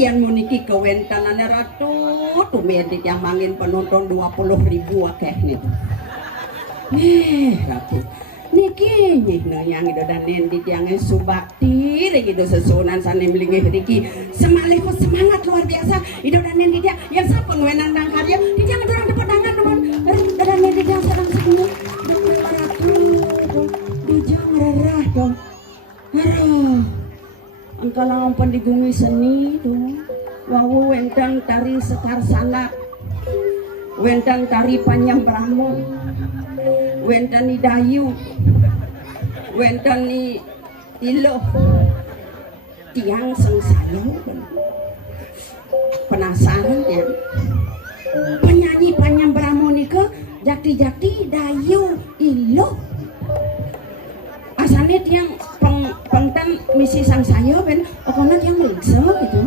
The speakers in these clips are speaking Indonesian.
Yan muniki kewentanannya ratu tumedit yang mangin penonton 20.000 akeh nih. Ratu niki yang itu dan nendit yang subakti gitu sesunan sanem lingih riki semaliku semangat luar biasa itu dan nendit yang sapun wenang nang karya di jangan orang dapat tangan teman dan nendit yang sedang segini ratu di jangan rarah dong angka lang pandigumi seni tuh wawu wentang tari sekar sangat wentang tari panjang brahmo wentang ni dayu wentang ni ilo tiang sengsaya penasaran ya penyanyi panjang brahmo ni ke jati-jati dayu ilo asalnya tiang pengtan misi sang sayo ben okona tiang riksa gitu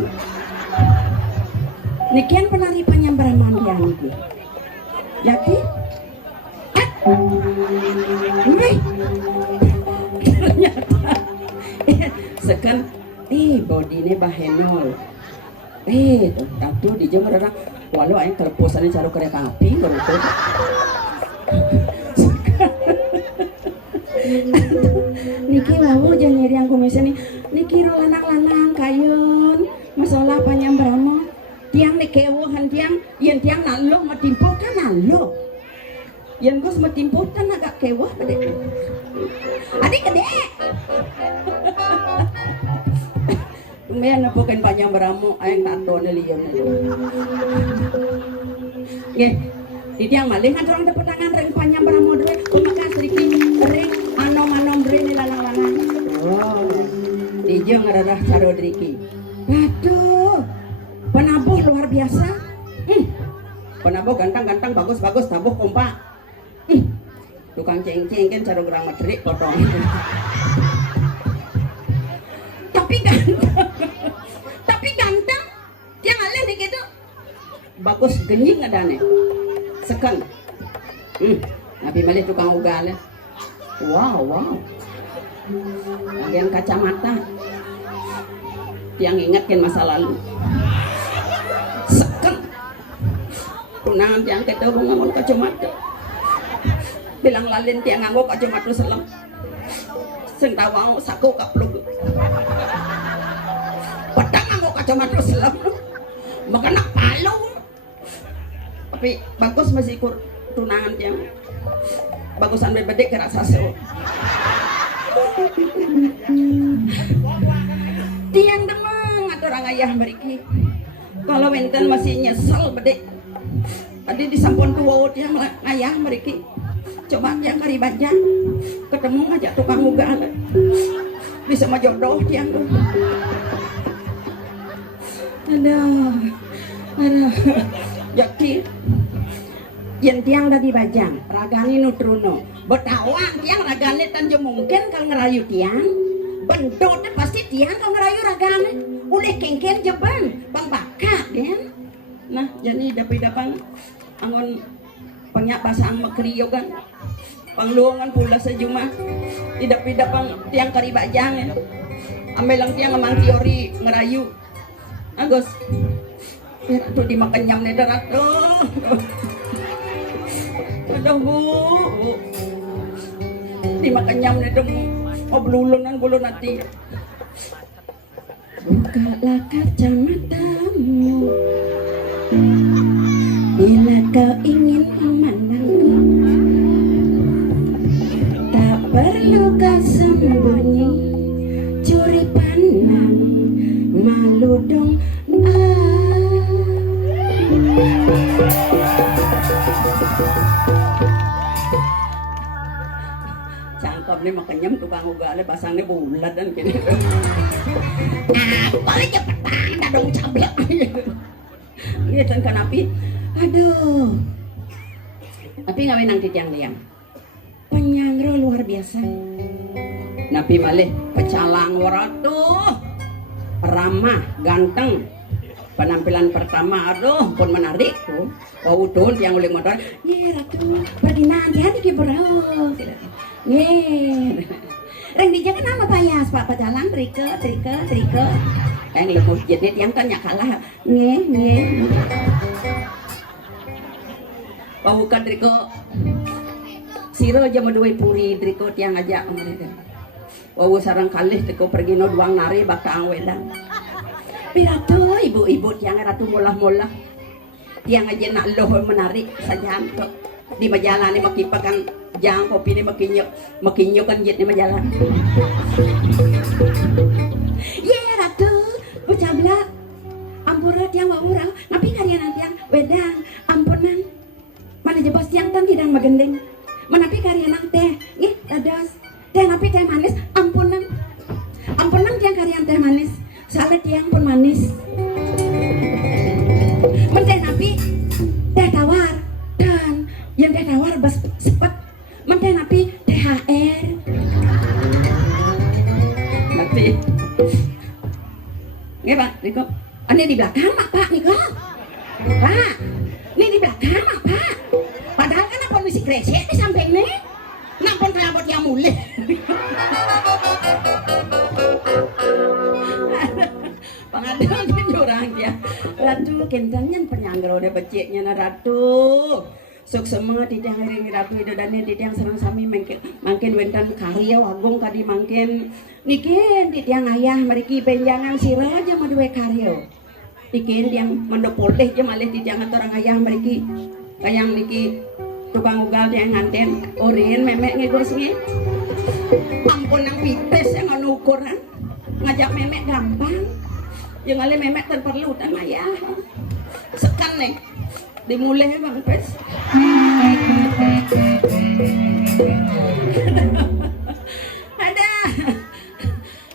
nikian penari panjang brahmo dia niki jati ternyata sekan bodinya bahenol tuh tatu di jam orang walau aing keleposannya caro kereta api baru tuh niki wawu jangan nyari yang kumisnya nih niki ro lanang-lanang kayun masalah panjang brahmo tiang nikewuhan tiang yang tiang nalo matimpo kan nalo yang gue sama timputan agak kewah gede adik gede lumayan napokin panjang beramu ayang tato neliyon nge di tiang malih kan orang dapat tangan ring panjang beramu dre kumakan sedikit ring anom dre nilalang-lalang di jeng ada caro driki aduh penabuh luar biasa penabuh gantang-gantang bagus-bagus tabuh kompak tukang ceng-ceng kan cara gerang materi potong tapi ganteng dia ngalih dikit bagus genying adane sekan nabi malih tukang ugal wow yang kacamata yang ingatkan masa lalu sekan tunangan yang kita ngomong kacamata bilang lalin tiang nganggo kacamata selam sing tawang saku kaplug padang nganggo kacamata selam makanya palu tapi bagus masih ikut tunangan tiang bagusan bebedek kerasa sewa tiang demang atau orang ayah beriki kalau wenten masih nyesel bedek tadi di sampun tua tiang ayah beriki coba tiang kari baja ketemu aja tukang ugal bisa mah jodoh tiang aduh jadi yang tiang tadi bajang ragani nutruno betawang tiang ragani tanjung mungkin kalau ngerayu tiang bentuknya pasti tiang kalau ngerayu ragani uleh kengken jeban bang bakat ya nah jadi dapi-dapang angon penyak basang makriyo kan pangluangan pula sejumah tidak pang tiang kari bajang ya ambil lang tiang ngamang teori ngerayu agus itu dimakan nyam nedarat tuh udah bu dimakan nyam nedem oblulunan bulu nanti bukalah kacamatamu bila kau ingin memandangku tak perlu kau sembunyi curi pandang malu dong cangkep nih makanya tukang ugalnya pasangnya bulat dan gini apa aja petang dadong cablek lihat kan api aduh tapi ngawin nang titiang liang penyangro luar biasa napi malih pecalang waratuh ramah ganteng penampilan pertama aduh pun menarik tuh wow tuh yang uling motor ye ratu pergi nanti hati ki berau ye Reng dijaga nama payas Pak pejalan trike. Yang lemus jadi yang tanya kalah nge. Bukan trike. Siro aja medue puri trike tiang aja mereka. Sarang kalih trike pergi no duang nari bakal wedang. Piratu ibu-ibu tiang ratu molah-molah. Tiang aja nak loh menarik saja untuk di majalah ni makipakan jang kopi ni makinyo kan jet ni majalah. Ye ratu ucaplah ampura tiang wa urang tapi karya tiang wedang ampunan mana je bos tiang tan tidak magendeng menapi karya nang teh nggih dados teh napi teh manis ampunan tiang karya teh manis soalnya tiang pun manis menteh napi teh tawar dan yang teh tawar bas sepet menteh napi THR napi nggih Pak Niko ini di belakang Pak Niko Pak ini di belakang Pak padahal kan apa misi kresek di samping nih nampun kelabot yang mulih pengadil kan jurang dia ratu kentannya penyanggro deh beceknya na ratu sok semua tidak hari ratu itu dan tidak serang sami makin wentan karya agung kadi makin nikin yang ayah meriki benjangan sirah aja mau dua karya nikin yang mendopoleh aja malih tidak orang ayah meriki kayang niki tukang ugal yang nganten orin memek ngegosnya ampun yang pites yang ngukuran ngajak memek gampang yang ale memek tan perlu tan ayah sekan nih dimulai bang pes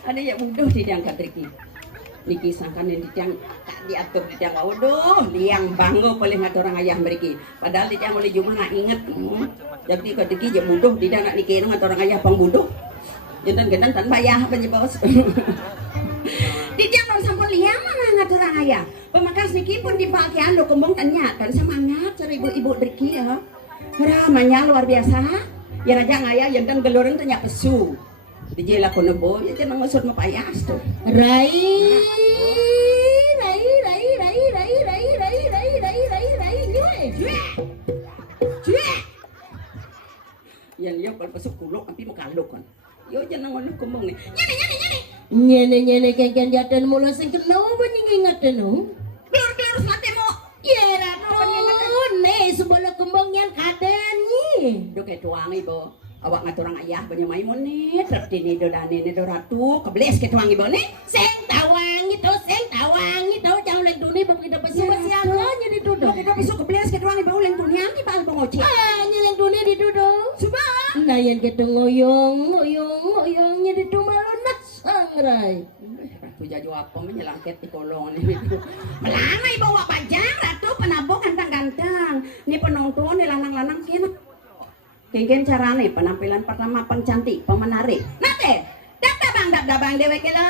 ada yang bodoh di diangkat Riki niki sangkan yang diang diatur di diang waduh liang banggo paling ada orang ayah meriki padahal di diang oleh cuma nak inget jadi kalau Riki je bodoh di diang nak nikir dengan orang ayah bang bodoh jantan tan bayar apa je bos di diang non sampun liang mana ngat orang ayah pemakas niki pun dipakai lo kembang tanya kan semangat cari ibu-ibu Riki ya ramanya luar biasa ya raja ngaya yang kan geloreng tanya pesu di jela kono bo ya jangan ngusut mapayas tuh rai yang dia kalau pesuk kuluk nanti mau kaluk kan yo jangan ngono kembang nih nyene kengken jaten mula sing kenapa nyingingat no biar sate mo ya ratu ne sebelum kembang yang kaden ni do kayak tuang ibu awak ngaturang ayah banyak maimun nih terus dini do dani do ratu kebeles ke tuang ibu nih seng tawang itu jauh leng dunia bang kita besi apa jadi duduk kita besok kebeles ke tuang ibu leng dunia ni bang pengoci leng dunia di duduk coba nah yang kita ngoyong jadi tumalon nak sangrai ratu jaju apa menyelangket di kolong nih melama ibu wak bajang ratu penabok ganteng-ganteng ini penonton nih lanang-lanang kena kengken carane penampilan pertama pencantik pemenarik nate dabang dewek kela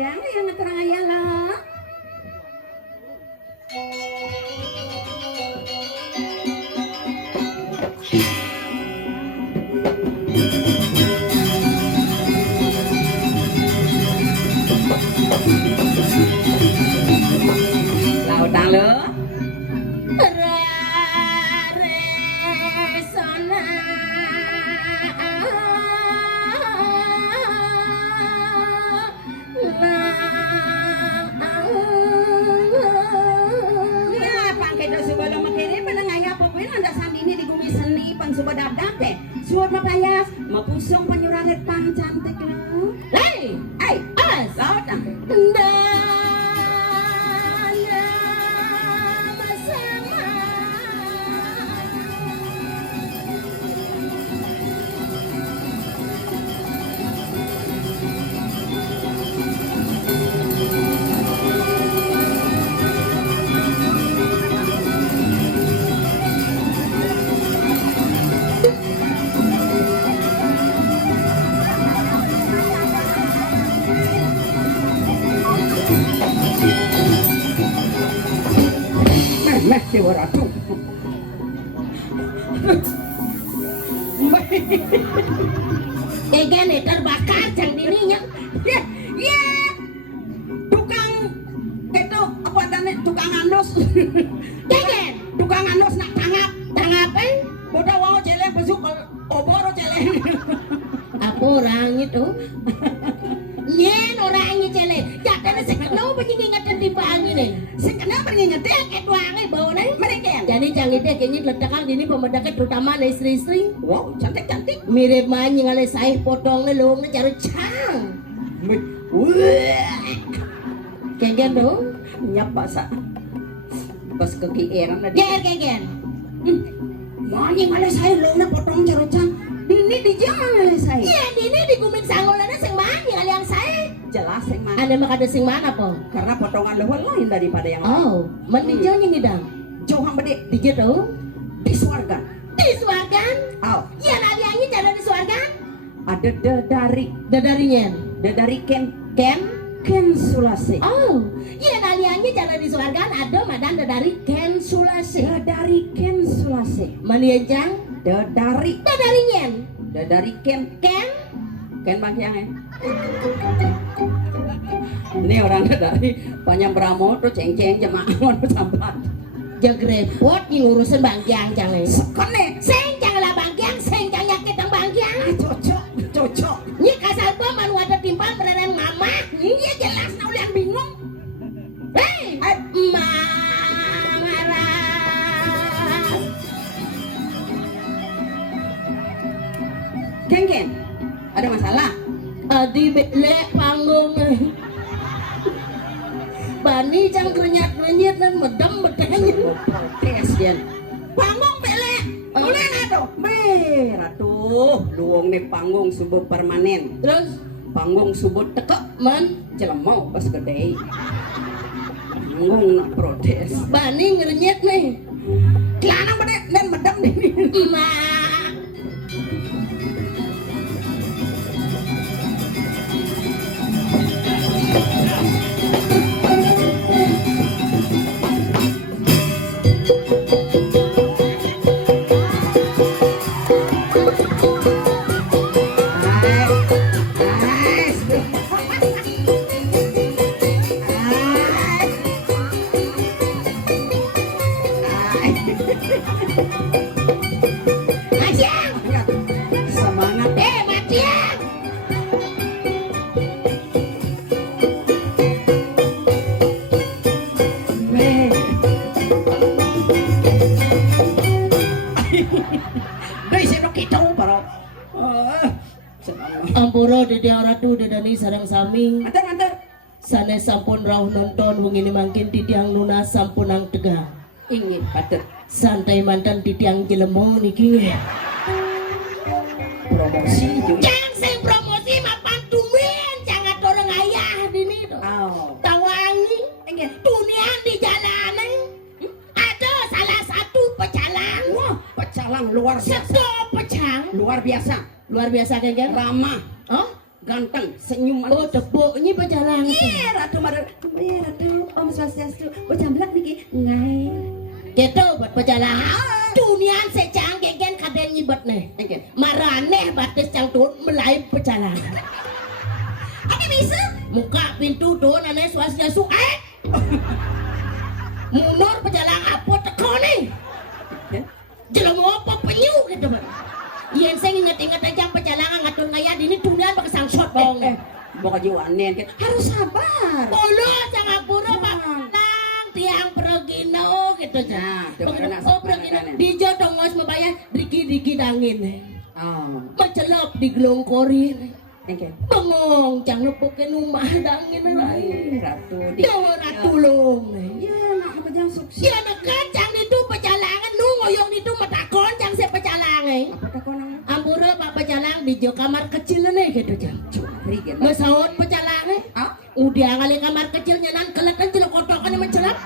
yang ngeterang ayah lah lautan lo suat mapayas, mapusong panyuraret pang cantik lo. Hey, as, lautan. Kegen terbakar jang dininya. Ya, tukang itu apa tadi tukang anus. Kegen Tukang anus nak tangap bodoh wow celeng besuk obor celeng. apa orang itu nyen orangnya cele jatane sekeno penyingatan di pagi nih Sing kenapa ngingetin kayak doangnya bau nih mereka? jadi jangan itu kayaknya ledakan ini pemedaknya terutama ada istri-istri Wow, cantik. mirip manyi ngale saya potongnya lu cari cang Wah, kayak gitu nyapa sa. Pas kegiiran tadi. kegen Manyi ngale saya lo na potong carocang. Ini di jangan ngale saya. iya ini digumin sanggolana sing manyi ngale yang saya Jelas yang mana? ada maka ada sing mana po Karena potongan lewan lain daripada yang lain. oh mendijaunya ngidang Jauh bede di jero di swarga. disuargan Aw, iya naliannya jangan disuargan ada dadarinya dari Ken Ken Sulase. oh iya naliannya jangan disuargan ada madan dari Ken Sulase Dari Ken Sulase. manianjang Dari dadarinya Ken Ken Bagyang. Ini orang dari Panjang Bramo tuh ceng-ceng jemaah ngono sambat. jagrepot ngurusin bangkyang jangan Sekone. seng janganlah bangkyang seng jangan nyakit ang bangkyang Cocok. ini kasal po manu ada timpal beneran mama Iya jelas na ulang bingung. hei maras Ken, ada masalah? adi bele panggung bani jang kerenyat dan medem Protes dia. Panggung bele. Boleh nggak tuh? Merah tuh. Luang nih panggung subuh permanen. terus Panggung subuh tekek. man Jelemau pas gede. Panggung nak protes. bani ngerenyet nih Kelana bade dan medem deh. mak Maciang Semangat. Maciang Dari sini kita para. Ampura dede ratu dedani sarang saming Antar. sanes sampun rauh nonton wong ini mangkin titiang nuna sampun ang tegang Ingin padet santai mantan titiang jelemo niki promosi juga. jangan sing promosi mapan tumen jangan orang ayah dini to Oh. tawangi Ingin. tunian di jalanan ada salah satu pecalang Wah, pecalang luar biasa. sedo pecang Luar biasa. kan Ramah, oh ganteng, senyum oh manis. tepuknya pecalang Iya, Ratu Madu. Iya, Ratu. Om Swastiastu. Oh, jamblak niki. Ngai. gitu buat pecalang tunian secang gegen kaden nyibet nih Ingin. maraneh batis cang turun melai pecalang Apa bisa? muka pintu tuh aneh swastiastu mundur pecalang apa teko nih jelema apa penyu gitu bang iya saya inget-inget aja pecalangan ngatur ngaya ini tunian pakai sangsot bong Mau kejiwanen kan. Harus sabar. polo sangat pura pakulang tiang perogino gitu Nah, aja tuh, karena oh perogino sabar, di jodong ngos membayar diki dangin Oh, macelop di gelongkorin ingin. bengong cang lepukin rumah dangin lain Ratu di. dawa ratulong Iya, nak apa jangan sukses. ya nekan cang itu pecalangan nu ngoyong itu matakon cang saya pecalangan Apa tak kau nang? ampura pak pecalang di jo kamar kecil nih gitu jang Curi gitu. ngesaut pecalangan Ah, udah kali kamar kecilnya nan kelihatan celok kotokan mencelap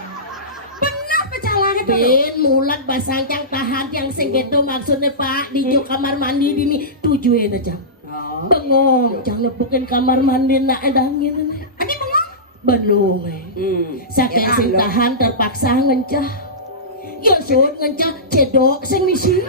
benar pecalang itu. bin mulat basang cang tahan yang sengketo maksudnya pak di jo kamar mandi dini tujuan aja Oh. bengong cang lepukin kamar mandi nak edangin Adi bengong. belum Hmm. sakit sing tahan terpaksa ngencah Ya suut ngencang cedok sing misi.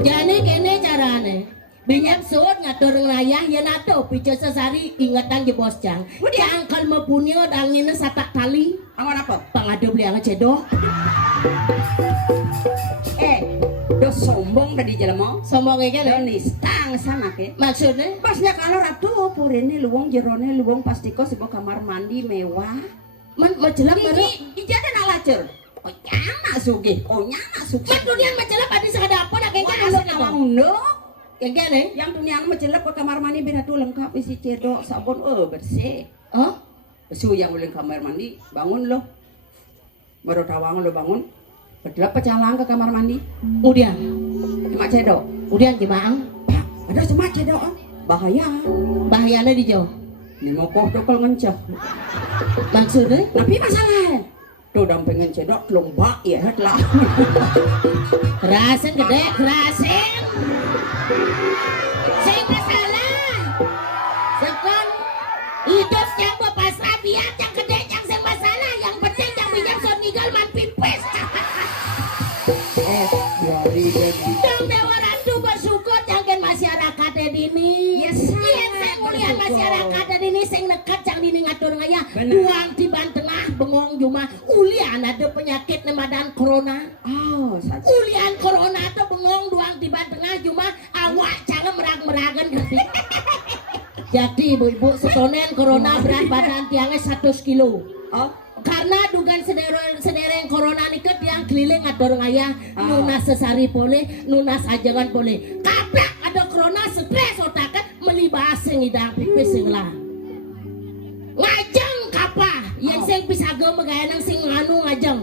Jane kene carane. Banyak suut ngatur ngelayah ya nato picu sesari ingatan di bos jang. Jang kalau punya angin satak tali. Angon apa? Pangadu beli ang cedok. Do sombong tadi jelema. Sombong kayak Do gini. nistang sana ke. Maksudnya? Pasnya kalau ratu purine luwung jerone luwung pastiko sebuah kamar mandi mewah. Majelang mana? Ijana nak lacur. Oh nyana sugih. Oh nyana sugih. Mat dunia majelang pada sekada apa nak kayak Wah, no. Yang gini? Yang dunia majelep ke kamar mandi beda tuh lengkap isi cedok sabun bersih. Oh? Besu yang boleh kamar mandi bangun lo. Baru tawang lo bangun. Berdelap pecalang ke kamar mandi. Udah. Cuma cedok. Udah gimana? Ada cuma cedok. Bahaya. Bahayanya di jauh. Ini mau koh dokol ngencah. Maksudnya? Tapi masalah. Tuh pengen cedok lombak ya lah. Kerasin gede, kerasin. Saya masalah. Sekon hidup yang berpasrah biar yang gede yang saya masalah. Yang penting yang minyak son nigal man pipis. Dari Dong dewa ratu bersyukur jangan masyarakat ini. Yes, iya saya mulian masyarakat ini sing nekat yang dini ngatur ngaya. Bener. Buang tiban tengah bengong cuma ulian ada penyakit nemadan corona. Oh, saja. Ulian corona tuh bengong duang tiban tengah cuma awak jangan merag-meragan hati. Jadi ibu-ibu setonen corona berat badan tiangnya 100 kilo. Oh, Karena dugaan sedereng corona nih ke tiang keliling ngatur ngaya nunas sesari boleh, nunas ajangan boleh. Kabrak ada corona stres otak kan melibas sing idang pipis sing lah. Ngajeng kapah yang sing bisa gem gaya nang sing nganu ngajeng.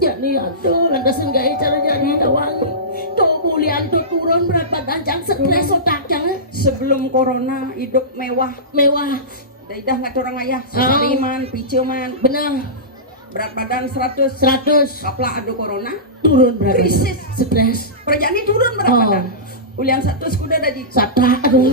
Jadi aduh lantasan gaya cara jadi tawangi. Tuh bulian tuh turun berat badan jang stres otak jangan. sebelum corona hidup mewah. Mewah. Dah ngatur ayah, sariman, picuman, Bener. berat badan 100. 100 Kapla adu corona, turun berat badan. krisis. Stres. Kerjaan ini turun berat Oh. badan. Ulian 100 kuda dah Sata aduh.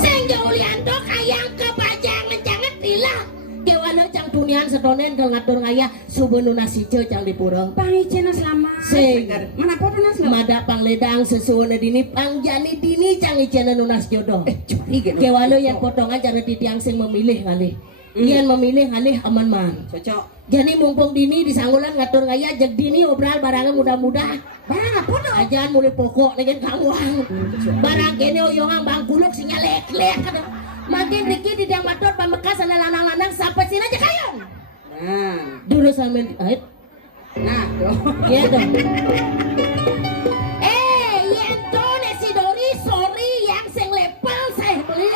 Sehingga ulian tuh kayang kepajangan jangan tilah. Kewana cang tunian setonen kalau ngatur ngaya subuh nunasi cang dipurang. Pangicena selama. Sing. Mana foto nas selama? Mada pangledang sesuana dini pangjani dini cang icena nunas jodoh. Curi gitu. Kewana yang potongan cara titiang sing memilih kali. Ian memilih kali aman man. Cocok. Jadi mumpung dini disanggulan ngatur ngaya jeg dini obral barangnya mudah-mudah. Barang apa dong? Ajan mulai pokok dengan kangwang. Barang kene oyongan bang kuluk sinya lek-lek kada. Makin Riki di yang motor pamekas sana lanang-lanang sampai sini aja kayon. Nah, Dulu sambil ait. nah, tuh. Iya dong. Yento nesi Dori sorry yang sing lepel saya beli.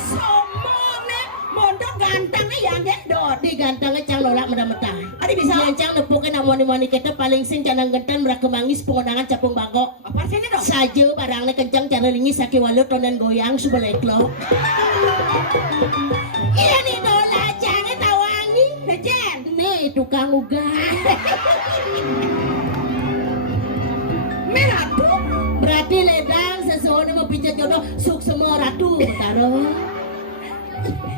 Sombong nih, mondok gantengnya yang gendot. Di gantengnya cang nolak meda-meda. Adi bisa. Yang cang nepukin amoni-moni kita paling sing canang gentan merakemangis pengundangan capung bangkok. Apa sih ini dong? Saja barangnya kencang cara lingis saki walut tonen goyang subeleklo. Iya nih dola jangan tawangi. Rejen. Nih tukang ugal. Merah tuh. Berarti ledang sesuatu mau pijat jodoh suk semua ratu taruh.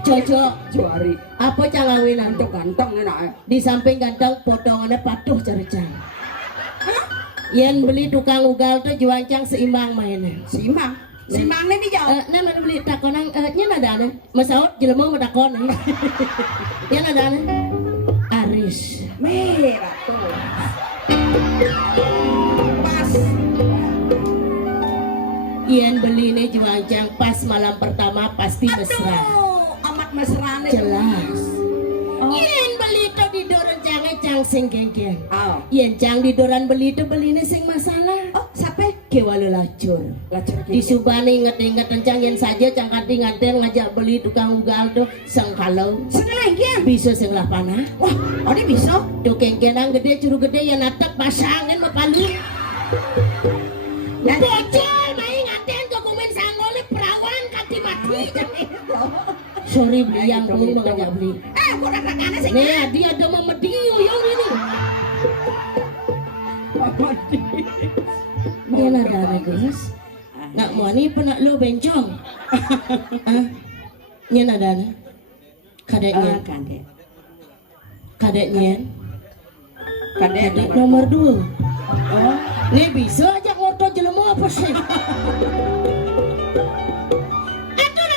Cocok. Juari. Apa cangawinan Untuk ganteng nih nak. di samping ganteng potongannya patuh cari-cari. Yang beli tukang ugal tuh juancang seimbang mainnya. Simang. Simang nih dijauh. Nah mana beli takonan nya ada nih. Masaut jelema mau takon. Yang ada nih. Aris. Merah tuh. Pas. Ian beli nih juancang pas malam pertama pasti mesra. Aduh, amat mesra nih. Jelas. Oh. Ian beli tuh di doran jangan cang sing genggen. Oh. Ian cang di doran beli tuh beli nih sing masalah. Oh, siapa? Kewalu lacur. Lacur Di Subani inget-inget encang yang saja cang kati-ngaten ngajak beli tukang ugal tuh sang kalau Sengaja. bisa sing lah panah. Wah, oh ini bisa. Tuh kengkenang gede curu gede yang natap pasangan mapalu. Dan Bocor main ngaten ke kumin sanggoli perawan kati mati. Sorry beli yang kamu ngajak beli. budak rakana sih. Nih dia ada memediu yang ini. Dia nada guys. Nak mau ni penak lo bencong. Ah, nya nada. Kadeknya. Kadek. Kadeknya. Kadek Kadek nomor 2. Oh, Nih bisa aja ngoto jelemu apa sih? Atur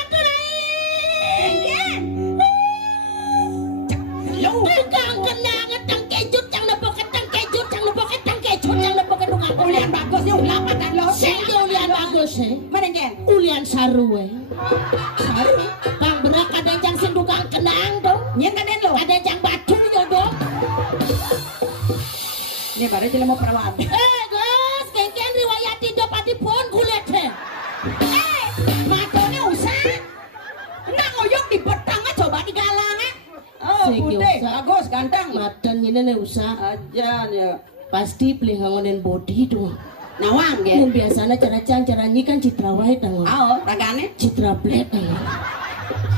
lo. Kang kenangan tang kejut cang nepoket tang kejut cang nepoket tang kejut cang nepoket dong aku. Ulian bagus yo, lama kan lo. Sing ulian bagus sih. Mana Jen? Ulian saru we. Sorry. Kang berak kadang cang sing tukang kenang dong. Nyen kaden lo. Ada cang batu yo dong. Ini baru jelema perawat. Gus, kengken riwayat hidup adi pun kulit he. Matone usah. Nang oyok di petang coba digalang Oh, Sing putih, usah. bagus, ganteng. Matan ini nih usah. Aja ya. Pasti pilih ngangonin body tuh. Nawang ya. Yang biasanya cara nyi kan citra white tanggung. Ao, ragane. Citra black tanggung.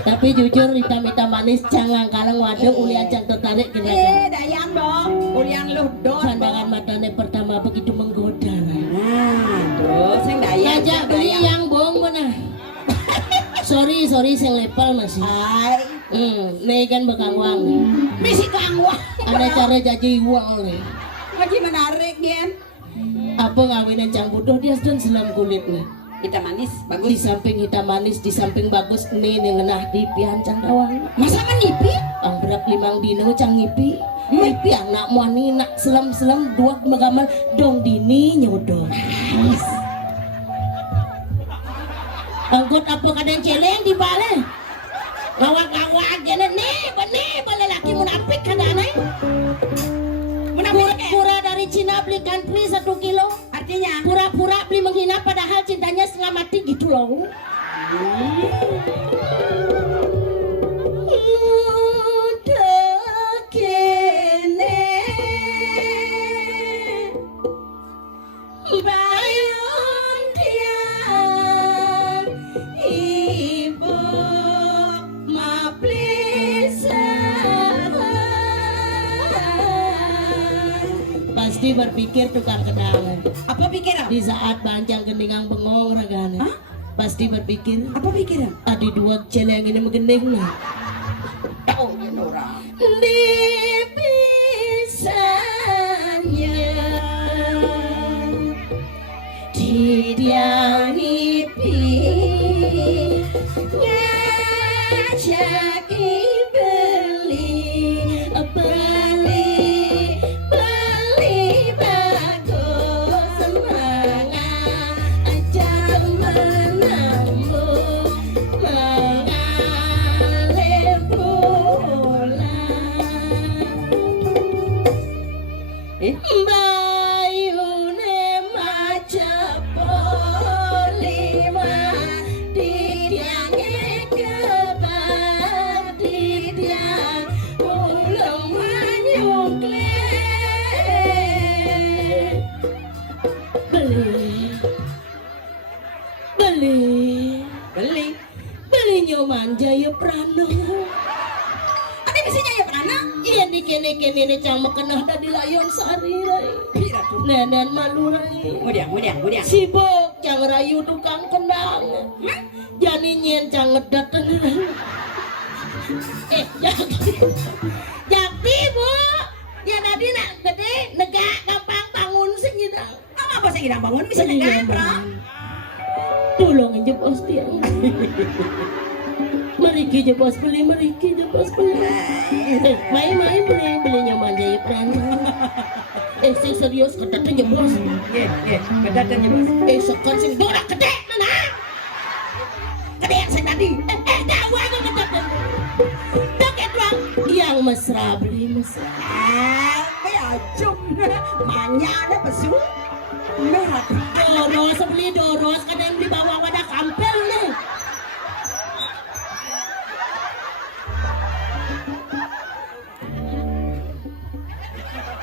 Tapi jujur hitam-hitam manis jangan kaleng waduh ulian cang tertarik kelihatan. Dayang dong. Ulian lu dot. Pandangan matanya pertama begitu menggoda. Nah, tuh sing dayang. Ngajak beli yang bohong mana? sorry sing lepal masih. Hai. Nih kan bakal uang. Misi kangwang. Ada cara jaji uang nih. Lagi menarik, Gen. Apa ngawinin cang bodoh dia dan selam kulit nih. Kita manis, Di bagus. samping hitam manis, di samping bagus nih ngenah di pian cang kawang. Masa menipi? Ang berak 5 dino cang ngipi. Ngipi anak muani nak selam dua megamal dong dini nyodong. Angkut apa kadang celeng di bale. Ngawak-ngawak gini nih bale laki munafik kadang Pura-pura dari Cina beli country 1 kilo. Artinya? Pura-pura beli menghina padahal cintanya setengah mati gitu loh. Udah kene bayun dia ibu pasti berpikir tukang kenangan. Apa pikiran? Di saat panjang gendingang bengong ragane. Hah? Pasti berpikir Apa pikiran? adi dua celeng ini menggending nih. Oh, Nora. Dipisahnya Didiang ipi ngajaki beli bagus semangat aja menambung mengalir bayune maca polima didiange kebar didiang ulang manyukle beli nyoman jaya prano Ada bisinya ya Prana? iya di kene cang mekenah dari layon sari rai Pira tuh. nenen malu rai Mudiang. sibuk cang rayu tukang kenang jani nyen cang ngedat jakti bu ya tadi nak gede negak gampang bangun sing gitu Apa sih kita bangun bisa negara, Bro? tolong jebos tiang meriki jebos beli main beli nyaman jaya prana sing serius kedatnya jebos Iya, kedatanya bos. sekan sing dorak gede mana Gede yang saya tadi. tahu aku kedatnya doket doang yang mesra beli mesra Kayak acum. Manya ada pesu. Merah. doros beli doros kadang di bawah wadah kampel nih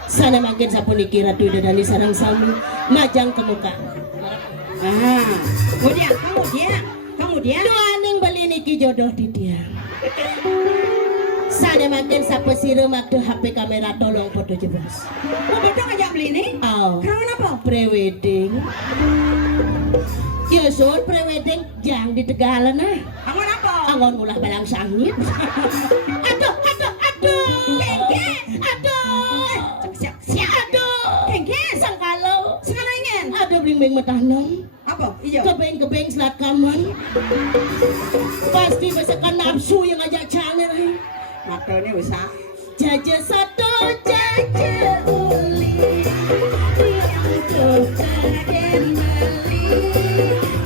sana makin sapu dikira tuh dari sarang samu majang ke muka Kemudian. doa ning beli niki jodoh di dia sana makin sapu siru waktu HP kamera tolong foto jebos Betul ngajak beli ini? Kenapa apa? Prewedding ya soal prewedding jang di Tegalan Kamu apa? angon ulah balang sangit. Aduh, aduh, aduh. Kengke, aduh. Siap, siap. Aduh. Kengke, Sang kalau. sekarang ingin. Aduh bling-bling matanom. Apa? Iya. Kebeng-kebeng selat kaman. Pasti besekan nafsu yang ngajak channel. Matanya usah. Jaja satu, jaja uli. Yang kaden beli.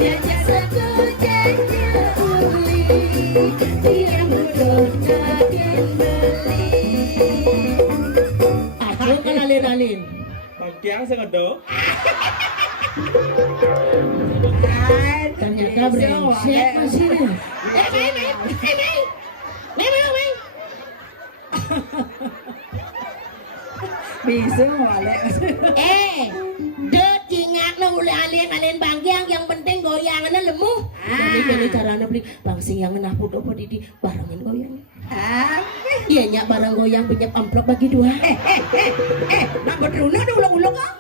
Jaja satu, jaja uli. Yang kaden beli. Aku kan alin-alin. Bang segedo. Ternyata brengsek masih. Main. Bisa wale. De cingak na uli alin banggiang yang penting goyangannya lemu. Jadi caranya beli bangsing yang menahput apa di barangin goyang. Iya nyak barang goyang pinjam amplop bagi dua. Nak beruna ada ulang-ulang kok?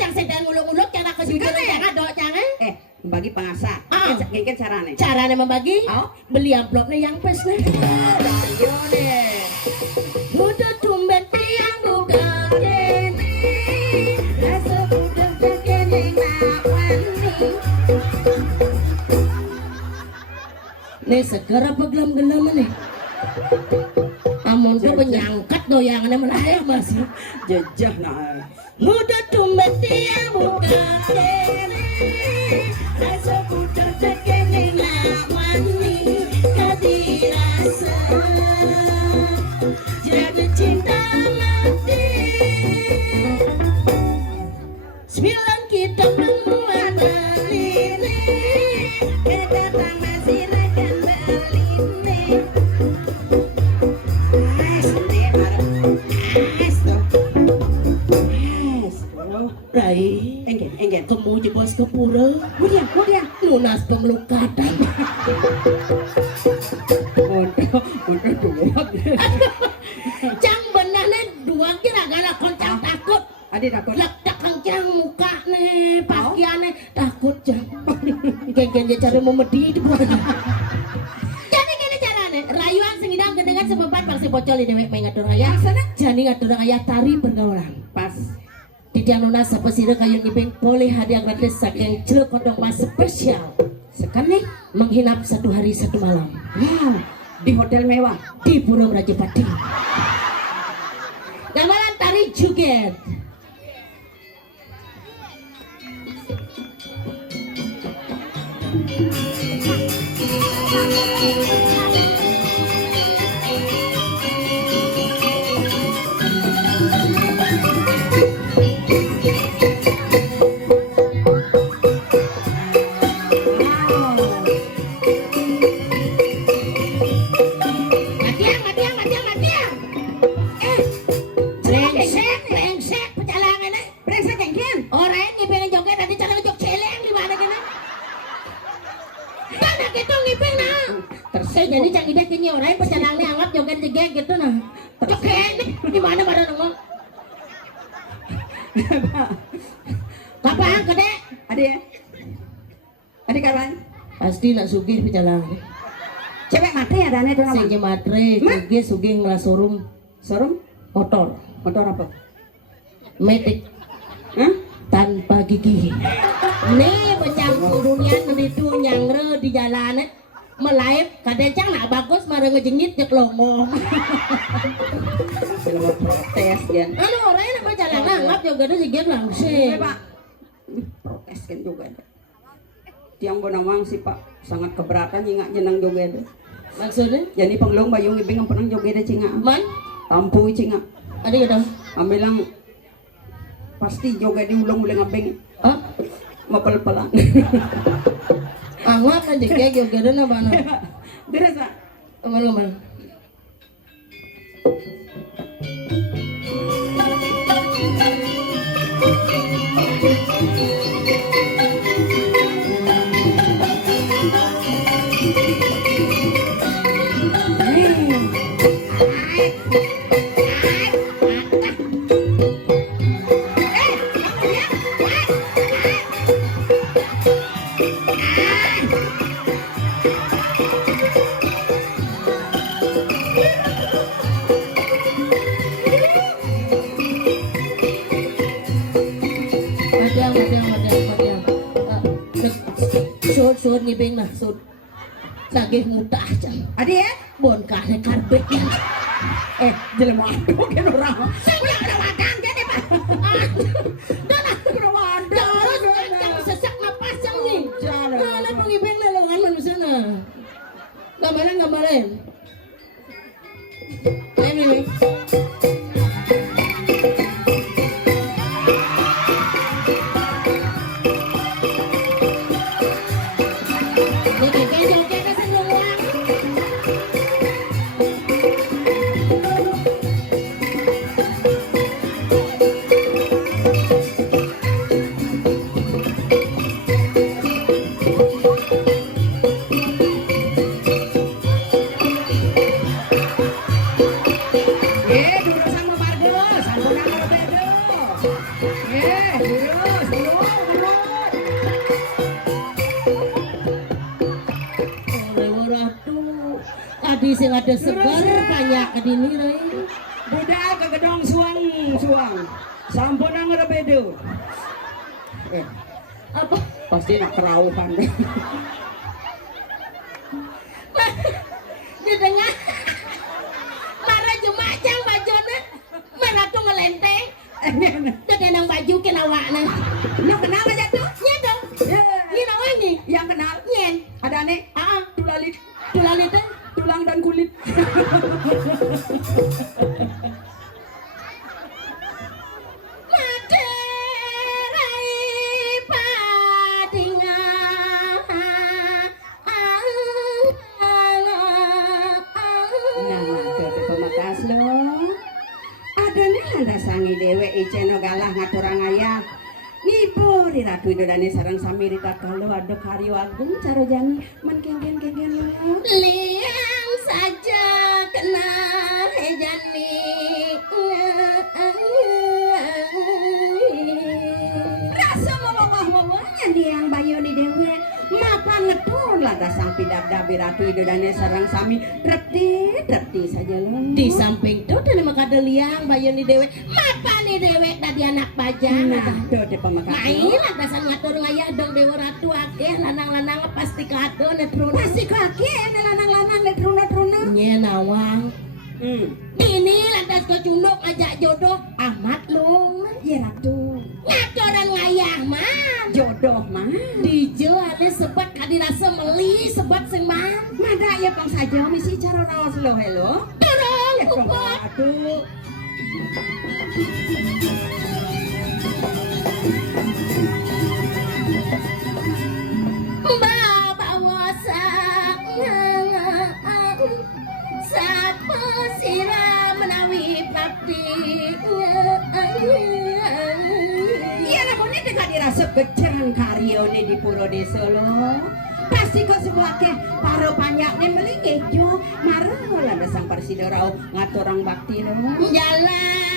Jangan sedang uluk-uluk cara kejujuran jangan dok jangan. Bagi pengasah. Gini caranya. Caranya membagi? Oh. Beli amplopnya yang pas nih. Ayo deh. Mudah tumben tiang buka kene. Rasa budak kene nawani. Nih segera apa gelam-gelam nih? Amun tuh penyangkat goyangannya menarik masih. Jejah nah. Mudah tumben tiang buka kene. Rasa budak kene nawani. Kadirasa jadi cinta mati. Sembilan kita membuat ini. Kedatang masih rakan beline. Rai, Enggen. kamu jebos ke pura. Kemudian. Lunas pemelukatan. Udah dua. Cang benar nih dua kira gara koncang takut. Adik takut. Ledak kencang muka nih, pakaiannya takut cang. Kayak dia cari mau medit buat. Jadi gini caranya, rayuan sengidang gedengan sebeban pangsi bocol di dewek mengatur ayah. Jadi ngatur ayah tari pergaulan. Pas. Di Januna sapesira kayu ngiping boleh hadiah gratis saking celuk kondong mas spesial. Sekali menghinap 1 hari 1 malam. Wow. Di hotel mewah. Di Burung Raja Pati. Gambaran tari joget. Brengsek pecalangan eh. Brengsek enggen. Orang yang pengen joget tadi cara jog celeng di mana kena. Mana gitu ngipeng nah. Jadi cang ide kini orang pecalangan anggap joget jegek gitu nah. Joget di mana pada nongol. Kapan gede? Adik kawan. Pasti nak sugih pecalangan. Cewek mati ada nih tuh nama. Sing matre, sugih sugih ngelasorum. Sorum? Motor. Motor apa? Metik. Hah? Tanpa gigi. Nih pencampur dunia itu nyangre di jalan melaip kadang nak bagus marah ngejengit jek lomo. Selamat protes kan. Anu orangnya nak jalan anggap juga itu jegek langsung. Pak. Protes kan juga. Tiang bonawang sih Pak sangat keberatan nyingak jenang joget. Maksudnya? Jadi pengelong bayung ibing yang pernah joget cingak. Man? Tampu cingak. Ada gitu? Ambilang pasti joget diulang-ulang abeng. Ah? Mapel-pelang. Anggap kan jegek juga itu apa? Beres Pak. Ngomong. sud ngibing nah sud. Sagih muda aja. Adi ya? Bon kare karbet ya. Jelema aduh kan orang. Udah wadang jadi Pak. Udah wadang. Jangan sesak napas yang nih. Jangan. Mana pengibeng lelongan manusia nah. Gambaran. Ini. Dulu sama Bardos, sampun nama bedo. Dulu. Ratu, tadi sing ada segar banyak kadini rey. Budal ke gedong suang. Sampun nama bedo. Apa? Pasti nak keraupan. Didengar. Mara jumacang bajona, mana tuh ngelenteng. Jadi nang baju kenawakna. Nak kenal aja tuh? Nya dong. Ni nawani. Yang kenal? Nyen. Ada nih? Tulalit. Tulalit teh. Tulang dan kulit. Ada sangi dewe iceno galah ngaturang ayah ngibur di ratu idodane sarang samirita kalau ada karyo agung cara jani menkenggen lo Liang saja kena hejani. rasa mawah-mawahnya dia yang bayoni dewe mapa ngetur lah dasang pidab-dabi ratu idodane sarang sami drepti saja lo Di samping itu dan maka ada liang bayoni dewe. Mapa nih dewe tadi anak pajana. tuh de pemakan Main lah dasar ngatur ngaya dong dewa ratu akeh lanang-lanang pasti kado netruna. masih kaki lanang-lanang letruna Nyenawang. Ini lantas ke cunduk ajak jodoh amat lung. ya ratu Ngaco dan ngayah man. jodoh mah Dijual sebat kadirasa meli sebat sing man. mada ya pang saja misi cara rawas lo hello Turun ya pang kupot. ratu Bawa saat pesira menawi prakti. iya lah kone teka dirasa kecerang karyone di puro desa lo pasti kok sebuah ke paro panjaknya melingejo marah lah dasang persidorau ngaturang bakti lo Jalan